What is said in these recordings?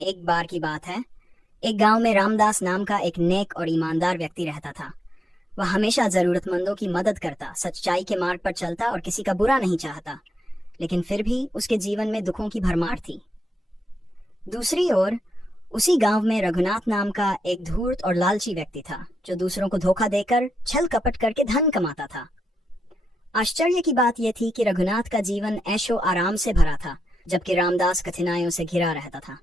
एक बार की बात है। एक गांव में रामदास नाम का एक नेक और ईमानदार व्यक्ति रहता था। वह हमेशा जरूरतमंदों की मदद करता, सच्चाई के मार्ग पर चलता और किसी का बुरा नहीं चाहता। लेकिन फिर भी उसके जीवन में दुखों की भरमार थी। दूसरी ओर उसी गांव में रघुनाथ नाम का एक धूर्त और लालची व्यक्ति था, जो दूसरों को धोखा देकर छल कपट करके धन कमाता था। आश्चर्य की बात यह थी कि रघुनाथ का जीवन ऐशो आराम से भरा था, जबकि रामदास कठिनाइयों से घिरा रहता था।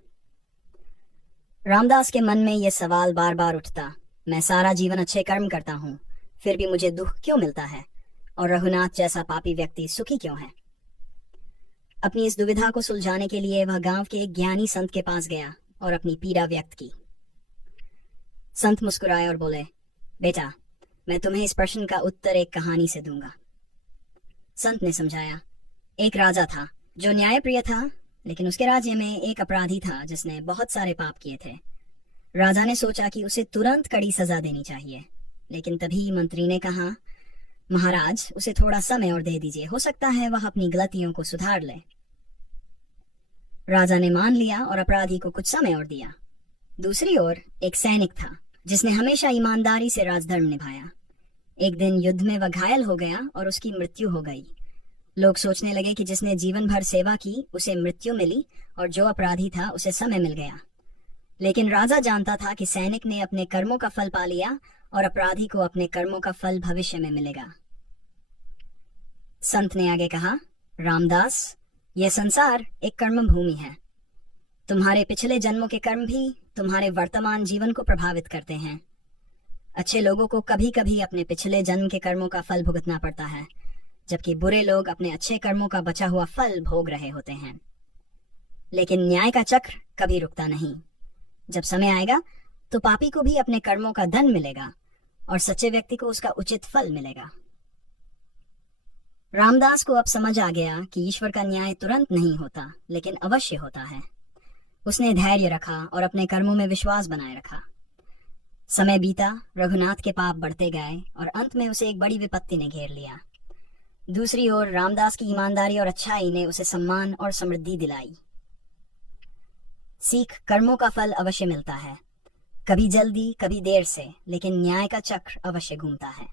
रामदास के मन में यह सवाल बार बार उठता, मैं सारा जीवन अच्छे कर्म करता हूँ, फिर भी मुझे दुख क्यों मिलता है, और रघुनाथ जैसा पापी व्यक्ति सुखी क्यों है। अपनी इस दुविधा को सुलझाने के लिए वह गांव के एक ज्ञानी संत के पास गया और अपनी पीड़ा व्यक्त की। संत मुस्कुराए और बोले, बेटा, मैं तुम्हें इस प्रश्न का उत्तर एक कहानी से दूंगा। संत ने समझाया, एक राजा था जो न्यायप्रिय था, लेकिन उसके राज्य में एक अपराधी था जिसने बहुत सारे पाप किए थे। राजा ने सोचा कि उसे तुरंत कड़ी सजा देनी चाहिए, लेकिन तभी मंत्री ने कहा, महाराज, उसे थोड़ा समय और दे दीजिए, हो सकता है वह अपनी गलतियों को सुधार ले। राजा ने मान लिया और अपराधी को कुछ समय और दिया। दूसरी ओर एक सैनिक था जिसने हमेशा ईमानदारी से राजधर्म निभाया। एक दिन युद्ध में वह घायल हो गया और उसकी मृत्यु हो गई। लोग सोचने लगे कि जिसने जीवन भर सेवा की उसे मृत्यु मिली, और जो अपराधी था उसे समय मिल गया। लेकिन राजा जानता था कि सैनिक ने अपने कर्मों का फल पा लिया और अपराधी को अपने कर्मों का फल भविष्य में मिलेगा। संत ने आगे कहा, रामदास, यह संसार एक कर्म भूमि है। तुम्हारे पिछले जन्मों के कर्म भी तुम्हारे वर्तमान जीवन को प्रभावित करते हैं। अच्छे लोगों को कभी कभी अपने पिछले जन्म के कर्मों का फल भुगतना पड़ता है, जबकि बुरे लोग अपने अच्छे कर्मों का बचा हुआ फल भोग रहे होते हैं। लेकिन न्याय का चक्र कभी रुकता नहीं। जब समय आएगा तो पापी को भी अपने कर्मों का धन मिलेगा और सच्चे व्यक्ति को उसका उचित फल मिलेगा। रामदास को अब समझ आ गया कि ईश्वर का न्याय तुरंत नहीं होता, लेकिन अवश्य होता है। उसने धैर्य रखा और अपने कर्मों में विश्वास बनाए रखा। समय बीता, रघुनाथ के पाप बढ़ते गए और अंत में उसे एक बड़ी विपत्ति ने घेर लिया। दूसरी ओर रामदास की ईमानदारी और अच्छाई ने उसे सम्मान और समृद्धि दिलाई। सीख, कर्मों का फल अवश्य मिलता है, कभी जल्दी कभी देर से, लेकिन न्याय का चक्र अवश्य घूमता है।